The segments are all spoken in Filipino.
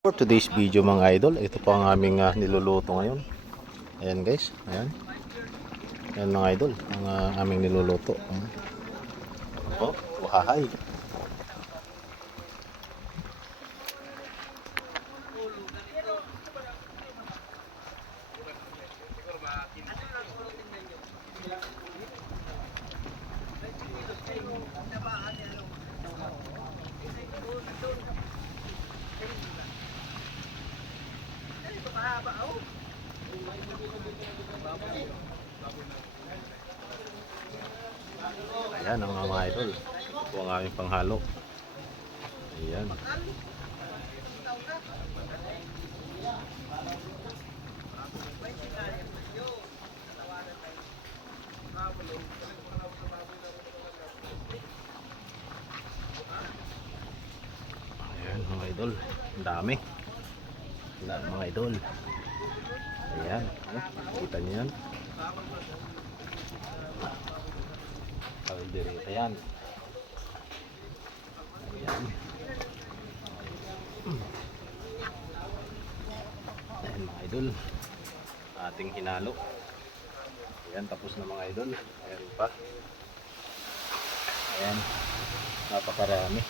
For today's video mga idol, ito po ang aming niluluto ngayon. Ayan guys, ayan. Ayan mga idol, ang aming niluluto. Oh, wahahay. Ayan ang mga idol. Ito ang aming panghalo. Ayan. Ayan mga idol. Ang dami. Ayan mga idol. Ayan. Kita niyo yan. Kaldereta yan. Ayan. Ayan mga idol. Ating hinalo. Ayan, tapos na mga idol. Ayan pa. Ayan. Napakarami.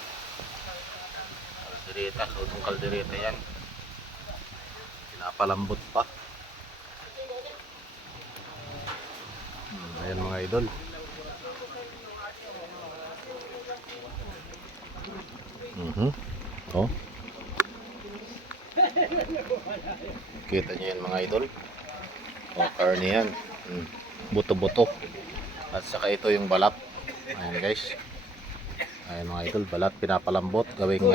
Kaldereta. Sodong kaldereta yan. Pinapalambot pa. Ayan mga idol. Oh. Kita nyo yan mga idol. Oh, karne yan. Buto-buto. At saka ito yung balat. Ayan guys. Ayan mga idol, balat pinapalambot gawing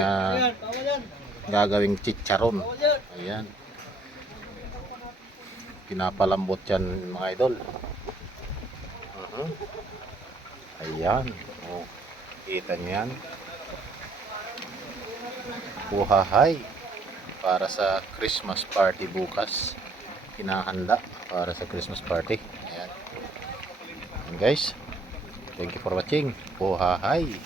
gagawing chicharon. Ayan. Pinapalambot yan mga idol. Ayan. Oh. Kita nyo yan. Buhahay para sa Christmas party bukas. Hinahanda para sa Christmas party. Ayan. And guys, thank you for watching. Buhahay.